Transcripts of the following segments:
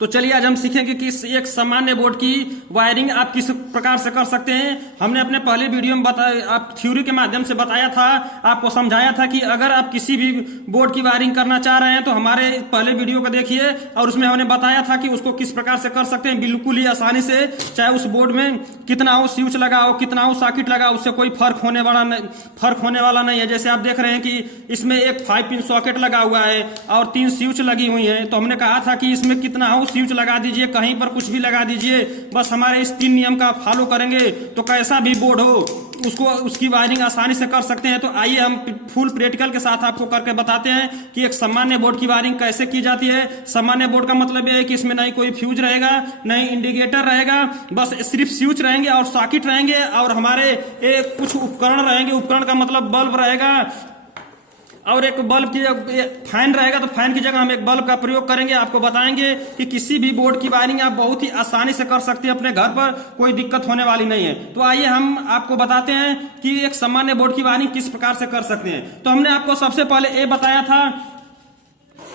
तो चलिए आज हम सीखेंगे कि एक सामान्य बोर्ड की वायरिंग आप किस प्रकार से कर सकते हैं। हमने अपने पहले वीडियो में बताया, आप थ्योरी के माध्यम से बताया था, आपको समझाया था कि अगर आप किसी भी बोर्ड की वायरिंग करना चाह रहे हैं तो हमारे पहले वीडियो को देखिए और उसमें हमने बताया था कि उसको किस प्रकार से कर सकते हैं बिल्कुल ही आसानी से। चाहे उस बोर्ड में कितना हो स्विच लगा हो, कितना हो सॉकेट लगा, उससे कोई फर्क होने वाला नहीं है। जैसे आप देख रहे हैं कि इसमें एक 5 पिन सॉकेट लगा हुआ है और 3 स्विच लगी हुई है। तो हमने कहा था कि इसमें कितना हो स्विच लगा दीजिए, कहीं पर कुछ भी लगा दीजिए, बस हमारे इस 3 नियम का फॉलो करेंगे तो कैसा भी बोर्ड हो उसको उसकी वायरिंग आसानी से कर सकते हैं। तो आइए हम फुल प्रैक्टिकल के साथ आपको करके बताते हैं कि एक सामान्य बोर्ड की वायरिंग कैसे की जाती है। सामान्य बोर्ड का मतलब यह है कि इसमें नहीं कोई फ्यूज रहेगा, नहीं इंडिकेटर रहेगा, बस सिर्फ स्विच रहेंगे और सॉकेट रहेंगे और हमारे कुछ उपकरण रहेंगे। उपकरण का मतलब बल्ब रहेगा और एक बल्ब की फैन रहेगा, तो फैन की जगह हम एक बल्ब का प्रयोग करेंगे। आपको बताएंगे कि किसी भी बोर्ड की वायरिंग आप बहुत ही आसानी से कर सकते हैं अपने घर पर, कोई दिक्कत होने वाली नहीं है। तो आइए हम आपको बताते हैं कि एक सामान्य बोर्ड की वायरिंग किस प्रकार से कर सकते हैं। तो हमने आपको सबसे पहले ये बताया था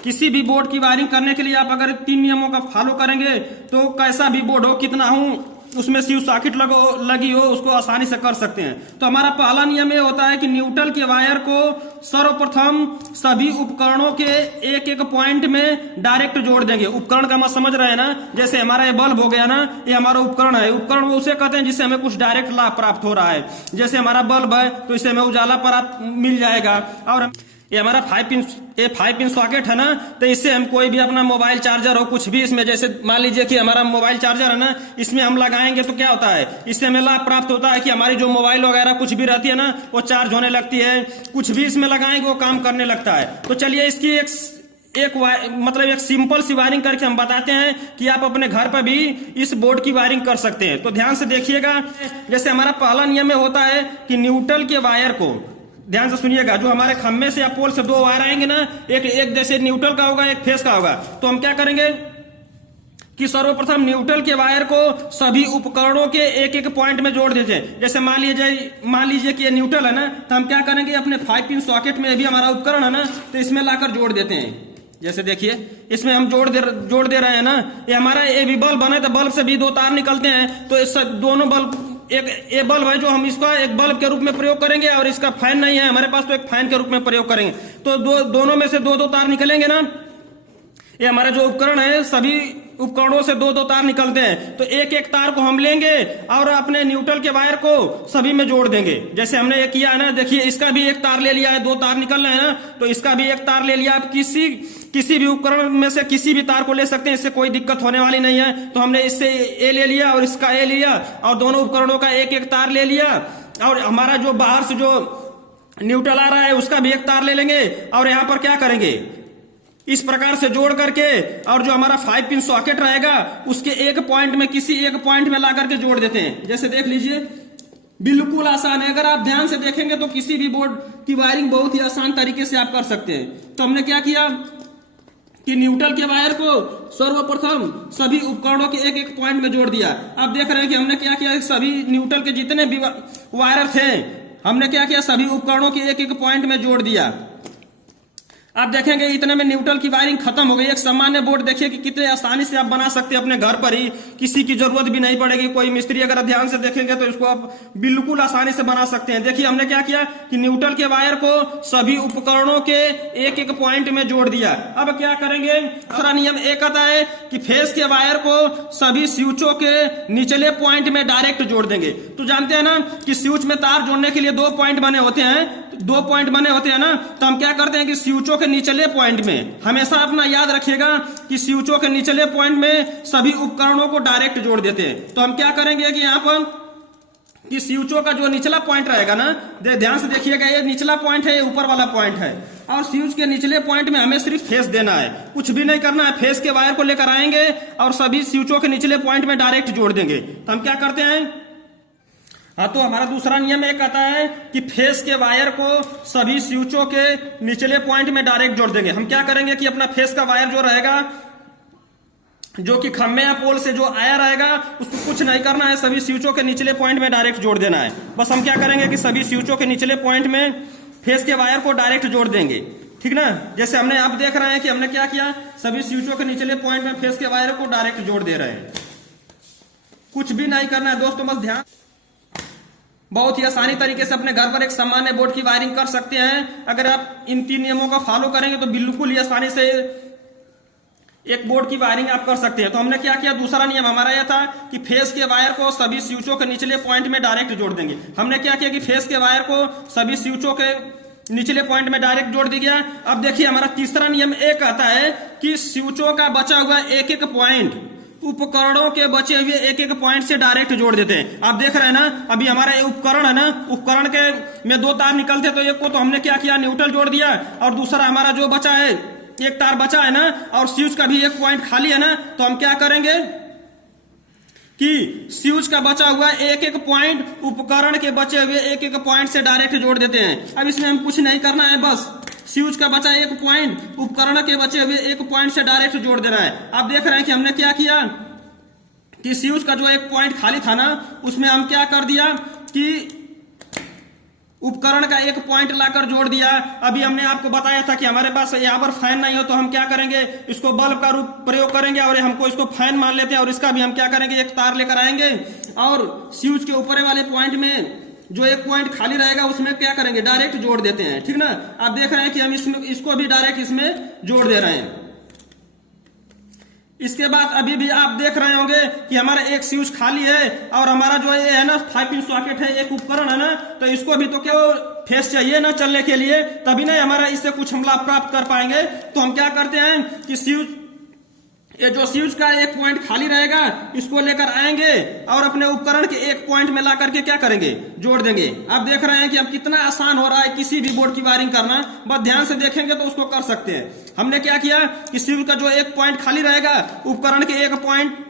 किसी भी बोर्ड की वायरिंग करने के लिए आप अगर 3 नियमों का फॉलो करेंगे तो कैसा भी बोर्ड हो, कितना हो उसमें स्विच सॉकेट लगी हो, उसको आसानी से कर सकते हैं। तो हमारा पहला नियम ये होता है कि न्यूट्रल के वायर को सर्वप्रथम सभी उपकरणों के एक एक पॉइंट में डायरेक्ट जोड़ देंगे। उपकरण का मत समझ रहे हैं ना, जैसे हमारा ये बल्ब हो गया ना, ये हमारा उपकरण है। उपकरण वो उसे कहते हैं जिससे हमें कुछ डायरेक्ट लाभ प्राप्त हो रहा है। जैसे हमारा बल्ब है तो इससे हमें उजाला प्राप्त मिल जाएगा। और ये हमारा 5 पिन सॉकेट है ना, तो इससे हम कोई भी अपना मोबाइल चार्जर हो कुछ भी इसमें, जैसे मान लीजिए कि हमारा मोबाइल चार्जर है ना, इसमें हम लगाएंगे तो क्या होता है, इससे हमें लाभ प्राप्त होता है कि हमारी जो मोबाइल वगैरह कुछ भी रहती है ना वो चार्ज होने लगती है, कुछ भी इसमें लगाएंगे वो काम करने लगता है। तो चलिए इसकी एक सिंपल सी वायरिंग करके हम बताते हैं कि आप अपने घर पर भी इस बोर्ड की वायरिंग कर सकते हैं। तो ध्यान से देखिएगा, जैसे हमारा पहला नियम में होता है कि न्यूट्रल के वायर को, ध्यान से सुनिएगा, जो हमारे खम्भे से या पोल से 2 वायर आएंगे ना, एक जैसे न्यूट्रल का होगा, एक फेस का होगा। तो हम क्या करेंगे कि सर्वप्रथम न्यूट्रल के वायर को सभी उपकरणों के एक एक पॉइंट में जोड़ दीजिए। जैसे मान लीजिए कि ये न्यूट्रल है ना, तो हम क्या करेंगे अपने 5 पिन सॉकेट में भी हमारा उपकरण है ना, तो इसमें लाकर जोड़ देते हैं। जैसे देखिए इसमें हम जोड़ दे रहे हैं ना, ये हमारा ये भी बल्ब बना है तो बल्ब से भी 2 तार निकलते हैं। तो इस दोनों बल्ब, एक बल्ब है जो हम इसका एक बल्ब के रूप में प्रयोग करेंगे और इसका फैन नहीं है हमारे पास, तो एक फैन के रूप में प्रयोग करेंगे। तो दोनों में से 2 तार निकलेंगे ना। ये हमारे जो उपकरण है सभी उपकरणों से 2 तार निकलते हैं। तो एक एक तार को हम लेंगे और अपने न्यूट्रल के वायर को सभी में जोड़ देंगे। जैसे हमने ये किया है ना, देखिए इसका भी एक तार ले लिया है, 2 तार निकल रहे हैं ना, तो इसका भी एक तार ले लिया। आप किसी भी उपकरण में से किसी भी तार को ले सकते हैं, इससे कोई दिक्कत होने वाली नहीं है। तो हमने इससे ए ले लिया और इसका ए लिया और दोनों उपकरणों का एक एक तार ले लिया और हमारा जो बाहर से जो न्यूट्रल आ रहा है उसका भी एक तार ले लेंगे और यहाँ पर क्या करेंगे, इस प्रकार से जोड़ करके, और जो हमारा 5 पिन सॉकेट रहेगा उसके एक पॉइंट में, किसी एक पॉइंट में ला करके जोड़ देते हैं। जैसे देख लीजिए बिल्कुल आसान है, अगर आप ध्यान से देखेंगे तो किसी भी बोर्ड की वायरिंग बहुत ही आसान तरीके से आप कर सकते हैं। तो हमने क्या किया कि न्यूट्रल के वायर को सर्वप्रथम सभी उपकरणों के एक एक पॉइंट में जोड़ दिया। आप देख रहे हैं कि हमने क्या किया, सभी न्यूट्रल के जितने भी वायर थे हमने क्या किया, सभी उपकरणों के एक एक पॉइंट में जोड़ दिया। आप देखेंगे इतने में न्यूट्रल की वायरिंग खत्म हो गई। एक सामान्य बोर्ड देखिए कि कितने आसानी से आप बना सकते हैं अपने घर पर ही, किसी की जरूरत भी नहीं पड़ेगी। कोई मिस्त्री अगर ध्यान से देखेंगे तो इसको आप बिल्कुल आसानी से बना सकते हैं। देखिए हमने क्या किया कि न्यूट्रल के वायर को सभी उपकरणों के एक एक पॉइंट में जोड़ दिया। अब क्या करेंगे, दूसरा नियम एक आता है कि फेस के वायर को सभी स्विचों के निचले पॉइंट में डायरेक्ट जोड़ देंगे। तो जानते हैं ना कि स्विच में तार जोड़ने के लिए 2 पॉइंट बने होते हैं ना, तो हम क्या करते हैं कि स्विचों के निचले पॉइंट में, हमेशा अपना याद रखिएगा कि स्विचों के निचले पॉइंट में सभी उपकरणों को डायरेक्ट जोड़ देते हैं। तो हम क्या करेंगे कि यहाँ पर कि स्विचों का जो निचला पॉइंट रहेगा ना, ध्यान से देखिएगा, ये निचला पॉइंट है, ये ऊपर वाला पॉइंट है, और स्विच के निचले पॉइंट में हमें सिर्फ फेस देना है, कुछ भी नहीं करना है। फेस के वायर को लेकर आएंगे और सभी स्विचों के निचले पॉइंट में डायरेक्ट जोड़ देंगे। तो हम क्या करते हैं, हाँ, तो हमारा दूसरा नियम एक आता है कि फेस के वायर को सभी स्विचों के निचले पॉइंट में डायरेक्ट जोड़ देंगे। हम क्या करेंगे कि अपना फेस का वायर जो रहेगा, जो कि खम्भे या पोल से जो आया रहेगा, उसको कुछ नहीं करना है, सभी स्विचों के निचले पॉइंट में डायरेक्ट जोड़ देना है। बस हम क्या करेंगे कि सभी स्विचों के निचले पॉइंट में फेस के वायर को डायरेक्ट जोड़ देंगे। ठीक ना। जैसे हमने आप देख रहे हैं कि हमने क्या किया, सभी स्विचों के निचले पॉइंट में फेस के वायर को डायरेक्ट जोड़ दे रहे हैं, कुछ भी नहीं करना है दोस्तों, बस ध्यान। बहुत ही आसानी तरीके से अपने घर पर एक सामान्य बोर्ड की वायरिंग कर सकते हैं। अगर आप इन 3 नियमों का फॉलो करेंगे तो बिल्कुल ही आसानी से एक बोर्ड की वायरिंग आप कर सकते हैं। तो हमने क्या किया, दूसरा नियम हमारा यह था कि फेस के वायर को सभी स्विचों के निचले पॉइंट में डायरेक्ट जोड़ देंगे। हमने क्या किया कि फेस के वायर को सभी स्विचों के निचले पॉइंट में डायरेक्ट जोड़ दिया। अब देखिए हमारा तीसरा नियम एक आता है कि स्विचों का बचा हुआ एक एक पॉइंट उपकरणों के बचे हुए एक एक पॉइंट से डायरेक्ट जोड़ देते हैं। आप देख रहे हैं ना, अभी हमारा ये उपकरण है ना, उपकरण के में 2 तार निकलते, तो एक को तो हमने क्या किया, न्यूट्रल जोड़ दिया, और दूसरा हमारा जो बचा है, एक तार बचा है ना, और स्विच का भी एक पॉइंट खाली है ना, तो हम क्या करेंगे कि स्विच का बचा हुआ एक एक पॉइंट उपकरण के बचे हुए एक एक पॉइंट से डायरेक्ट जोड़ देते हैं। अब इसमें हम कुछ नहीं करना है, बस स्विच का बचा एक पॉइंट उपकरण के बचे हुए एक पॉइंट से डायरेक्ट जोड़ देना है। आप देख रहे हैं कि हमने क्या किया कि स्विच का जो एक पॉइंट खाली था ना, उसमें हम क्या कर दिया कि उपकरण का एक पॉइंट लाकर जोड़ दिया। अभी हमने आपको बताया था कि हमारे पास यहाँ पर फैन नहीं हो तो हम क्या करेंगे, इसको बल्ब का रूप प्रयोग करेंगे, और हमको इसको फैन मान लेते हैं, और इसका भी हम क्या करेंगे, एक तार लेकर आएंगे, और स्विच के ऊपर वाले पॉइंट में जो एक पॉइंट खाली रहेगा उसमें क्या करेंगे, डायरेक्ट जोड़ देते हैं। ठीक ना। आप देख रहे हैं कि हम इसमें इसको भी डायरेक्ट इसमें जोड़ दे रहे हैं। इसके बाद अभी भी आप देख रहे होंगे कि हमारा एक स्विच खाली है, और हमारा जो ये है ना 5 पिन सॉकेट है, एक उपकरण है ना, तो इसको भी तो क्या फेस चाहिए ना चलने के लिए, तभी ना हमारा इससे कुछ हम लाभ प्राप्त कर पाएंगे। तो हम क्या करते हैं कि स्विच, ये जो स्विच का एक पॉइंट खाली रहेगा, इसको लेकर आएंगे और अपने उपकरण के एक पॉइंट में ला करके क्या करेंगे, जोड़ देंगे। आप देख रहे हैं कि अब कितना आसान हो रहा है किसी भी बोर्ड की वायरिंग करना, बस ध्यान से देखेंगे तो उसको कर सकते हैं। हमने क्या किया कि स्विच का जो एक पॉइंट खाली रहेगा, उपकरण के एक पॉइंट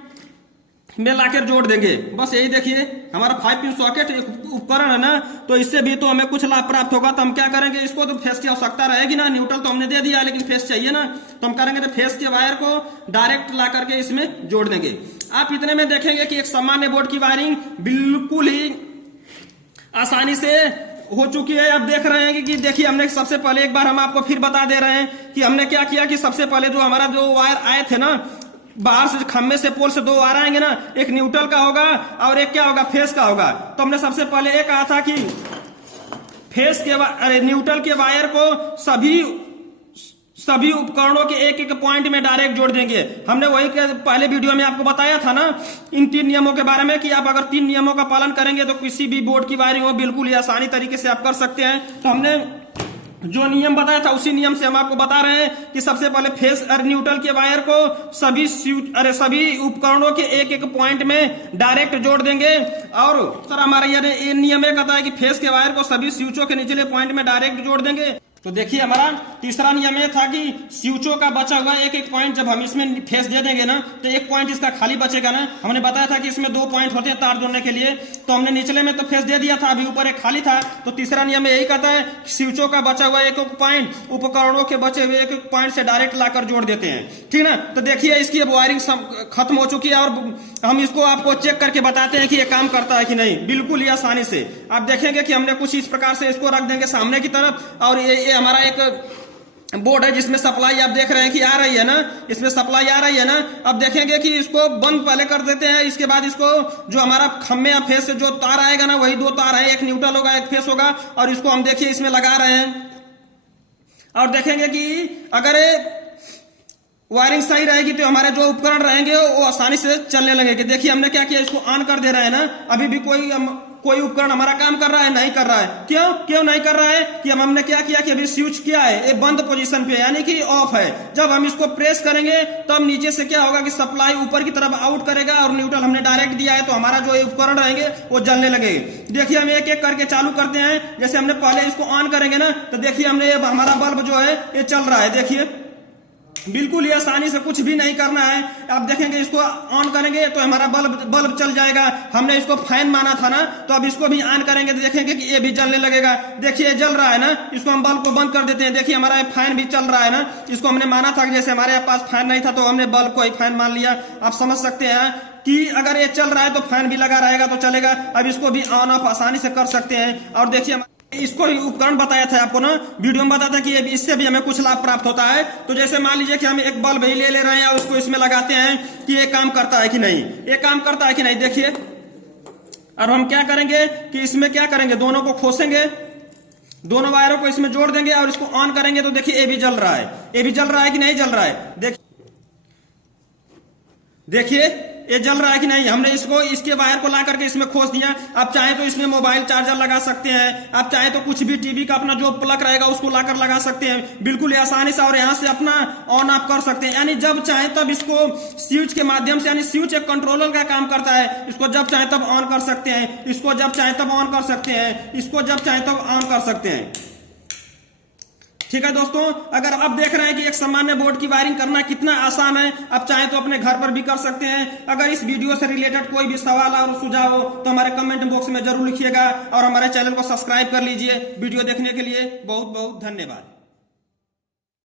में लाकर जोड़ देंगे। बस यही देखिए हमारा 5 पिन सॉकेट एक उपकरण है ना, तो इससे भी तो हमें कुछ लाभ प्राप्त होगा। तो हम क्या करेंगे, इसको तो फेस की आवश्यकता रहेगी ना, न्यूट्रल तो हमने दे दिया लेकिन फेस चाहिए ना, तो हम करेंगे तो फेस के वायर को डायरेक्ट ला करके इसमें जोड़ देंगे। आप इतने में देखेंगे कि एक सामान्य बोर्ड की वायरिंग बिल्कुल ही आसानी से हो चुकी है। अब देख रहे हैं कि देखिए हमने सबसे पहले एक बार हम आपको फिर बता दे रहे हैं कि हमने क्या किया कि सबसे पहले जो हमारा जो वायर आए थे ना, बाहर से खम्भे से पोल से 2 वायर आएंगे ना, एक न्यूट्रल का होगा और एक क्या होगा, फेस का होगा। तो हमने सबसे पहले ये कहा था कि फेस के न्यूट्रल के वायर को सभी उपकरणों के एक एक पॉइंट में डायरेक्ट जोड़ देंगे। हमने वही के पहले वीडियो में आपको बताया था ना इन 3 नियमों के बारे में कि आप अगर 3 नियमों का पालन करेंगे तो किसी भी बोर्ड की वायरिंग हो बिल्कुल ही आसानी तरीके से आप कर सकते हैं। तो हमने जो नियम बताया था उसी नियम से हम आपको बता रहे हैं कि सबसे पहले फेस और न्यूट्रल के वायर को सभी उपकरणों के एक एक पॉइंट में डायरेक्ट जोड़ देंगे। और सर हमारा ये नियम कहता है कि फेस के वायर को सभी स्विचों के निचले पॉइंट में डायरेक्ट जोड़ देंगे। तो देखिए हमारा तीसरा नियम यह था कि स्विचों का बचा हुआ एक एक पॉइंट जब हम इसमें फेस दे देंगे ना, तो एक पॉइंट इसका खाली बचेगा ना। हमने बताया था कि इसमें 2 पॉइंट होते हैं तार जोड़ने के लिए, तो हमने निचले में तो फेस दे दिया था, अभी ऊपर एक खाली था। तो तीसरा नियम यही कहता है कि स्विचों का बचा हुआ एक एक पॉइंट उपकरणों के बचे हुए एक एक पॉइंट से डायरेक्ट लाकर जोड़ देते हैं। ठीक ना। तो देखिए इसकी अब वायरिंग खत्म हो चुकी है, और हम इसको आपको चेक करके बताते हैं कि ये काम करता है कि नहीं, बिल्कुल ही आसानी से। आप देखेंगे कि हमने कुछ इस प्रकार से इसको रख देंगे सामने की तरफ, और ये हमारा एक बोर्ड है जिसमें सप्लाई आप देख रहे हैं कि आ रही है ना, इसमें सप्लाई आ रही है ना। अब देखेंगे कि इसको बंद पहले कर देते हैं, इसके बाद इसको जो हमारा खम्भे या फेस से जो तार आएगा ना, वही 2 तार है, एक न्यूट्रल होगा एक फेस होगा, और इसको हम देखिए इसमें लगा रहे हैं। और देखेंगे कि अगर वायरिंग सही रहेगी तो हमारे जो उपकरण रहेंगे वो आसानी से चलने लगेंगे। देखिए हमने क्या किया, इसको ऑन कर दे रहे हैं ना, अभी भी कोई उपकरण हमारा काम कर रहा है, नहीं कर रहा है। क्यों नहीं कर रहा है कि हमने क्या किया कि अभी स्विच क्या है, ये बंद पोजीशन पे यानी कि ऑफ है। जब हम इसको प्रेस करेंगे तब नीचे से क्या होगा कि सप्लाई ऊपर की तरफ आउट करेगा, और न्यूट्रल हमने डायरेक्ट दिया है, तो हमारा जो उपकरण रहेंगे वो जलने लगेंगे। देखिए हम एक एक करके चालू करते हैं। जैसे हमने पहले इसको ऑन करेंगे ना, तो देखिए हमने हमारा बल्ब जो है ये चल रहा है। देखिए बिल्कुल ही आसानी से, कुछ भी नहीं करना है। आप देखेंगे इसको ऑन करेंगे तो हमारा बल्ब चल जाएगा। हमने इसको फैन माना था ना, तो अब इसको भी ऑन करेंगे तो देखेंगे कि ये भी जलने लगेगा। देखिए जल रहा है ना, इसको हम बल्ब को बंद कर देते हैं। देखिए हमारा फैन भी चल रहा है ना, इसको हमने माना था, जैसे हमारे पास फैन नहीं था तो हमने बल्ब को ही फैन मान लिया। आप समझ सकते हैं कि अगर ये चल रहा है तो फैन भी लगा रहेगा तो चलेगा। अब इसको भी ऑन ऑफ आसानी से कर सकते हैं। और देखिए इसको ही उपकरण बताया था आपको ना, वीडियो में बताया था कि इससे भी हमें कुछ लाभ प्राप्त होता है। तो जैसे मान लीजिए कि हम एक बल्ब ही ले रहे हैं और उसको इसमें लगाते हैं कि ये काम करता है कि नहीं, ये काम करता है कि नहीं, देखिए। और हम क्या करेंगे कि इसमें क्या करेंगे, दोनों को खोसेंगे, दोनों वायरों को इसमें जोड़ देंगे और इसको ऑन करेंगे तो देखिए ये भी जल रहा है, ये भी जल रहा है कि नहीं जल रहा है, देखिए ये जल रहा है कि नहीं। हमने इसको इसके वायर को ला करके इसमें खोस दिया। आप चाहे तो इसमें मोबाइल चार्जर लगा सकते हैं, आप चाहे तो कुछ भी टीवी का अपना जो प्लग रहेगा उसको लाकर लगा सकते हैं बिल्कुल आसानी से, और यहां से अपना ऑन ऑफ कर सकते हैं। यानी जब चाहे तब इसको स्विच के माध्यम से, यानी स्विच एक कंट्रोलर का काम करता है, इसको जब चाहे तब ऑन कर सकते हैं, इसको जब चाहे तब ऑन कर सकते हैं, इसको जब चाहे तब ऑन कर सकते हैं। ठीक है दोस्तों, अगर आप देख रहे हैं कि एक सामान्य बोर्ड की वायरिंग करना कितना आसान है, आप चाहें तो अपने घर पर भी कर सकते हैं। अगर इस वीडियो से रिलेटेड कोई भी सवाल और सुझाव हो तो हमारे कमेंट बॉक्स में जरूर लिखिएगा और हमारे चैनल को सब्सक्राइब कर लीजिए। वीडियो देखने के लिए बहुत बहुत धन्यवाद।